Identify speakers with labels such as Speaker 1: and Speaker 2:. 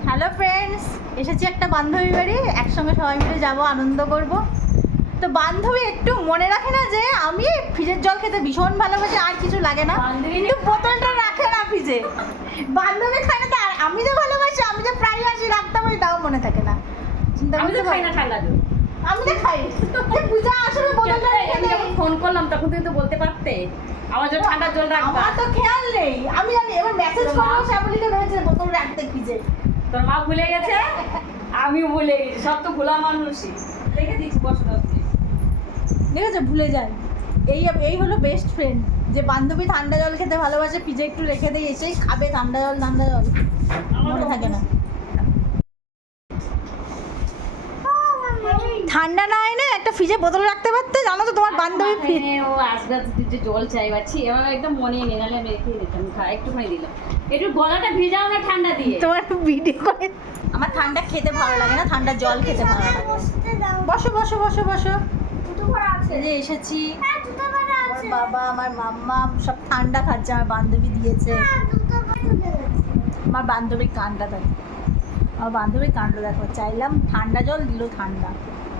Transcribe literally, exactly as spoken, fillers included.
Speaker 1: Hello friends, এসেছি একটা বান্ধবী বাড়ি, একসঙ্গে সবাই মিলে যাবো, আনন্দ করব। তো বান্ধবী একটু মনে রাখে না যে আমি ফ্রিজের জল খেতে ভীষণ ভালোবাসি, আর কিছু লাগে না, কিন্তু বোতলটা রাখে না ফ্রিজে। বান্ধবী খায় না, আর আমি যে ভালোবাসি, আমি যে প্রায় আসি রাখতে পারি, তাও মনে থাকে না। চিন্তা
Speaker 2: আমি তো
Speaker 1: করতে
Speaker 2: খাই
Speaker 1: পারি
Speaker 2: না ঠান্ডা জল।
Speaker 1: আমি তো খাই। যে পূজা আসলে বোতলটা রেখে
Speaker 2: আমি
Speaker 1: দেয়।
Speaker 2: যখন ফোন করলাম তখন তুমি তো বলতে পারতে আমার জন্য ঠান্ডা জল রাখবা।
Speaker 1: আমার তো খেয়াল নেই, আমি জানি এবার মেসেজ করবো শ্যামলীকে রয়েছে বোতল রাখতে ফ্রিজে।
Speaker 2: তোর মা ভুলে গেছে, আমিও ভুলে গেছি, সব তো ভোলা মানুষই। রেখে দিচ্ছি বসো দশ মিনিট।
Speaker 1: ঠিক আছে, ভুলে যাই। এই এই হলো বেস্ট ফ্রেন্ড, যে বান্ধবী ঠান্ডা জল খেতে ভালোবাসে, ফ্রিজে একটু রেখে দেয়, এসেই খাবে ঠান্ডা জল ঠান্ডা জল, মনে থাকে না। ঠান্ডা না এনে একটা ফ্রিজে বোতল রাখতে পারতে, জানো তো তোমার বান্ধবী ফ্রিজ।
Speaker 2: ও আসবে যে জল চাই পাচ্ছি, এবার একদম মনে নেই, নাহলে আমি রেখে দিতাম। খা একটুখানি দিলাম, একটু গলাটা ভিজাও না ঠান্ডা দিয়ে।
Speaker 1: তোমার ভিডিও করে। আমার ঠান্ডা খেতে ভালো লাগে না, ঠান্ডা জল খেতে ভালো লাগে। বসো বসো বসো বসো। এই যে এসেছি, আমার বাবা আমার মাম্মা সব ঠান্ডা খাচ্ছে, আমার বান্ধবী দিয়েছে। আমার বান্ধবীর কাণ্ডটা দেখো, আমার বান্ধবীর কাণ্ড দেখো, চাইলাম ঠান্ডা জল, দিল ঠান্ডা।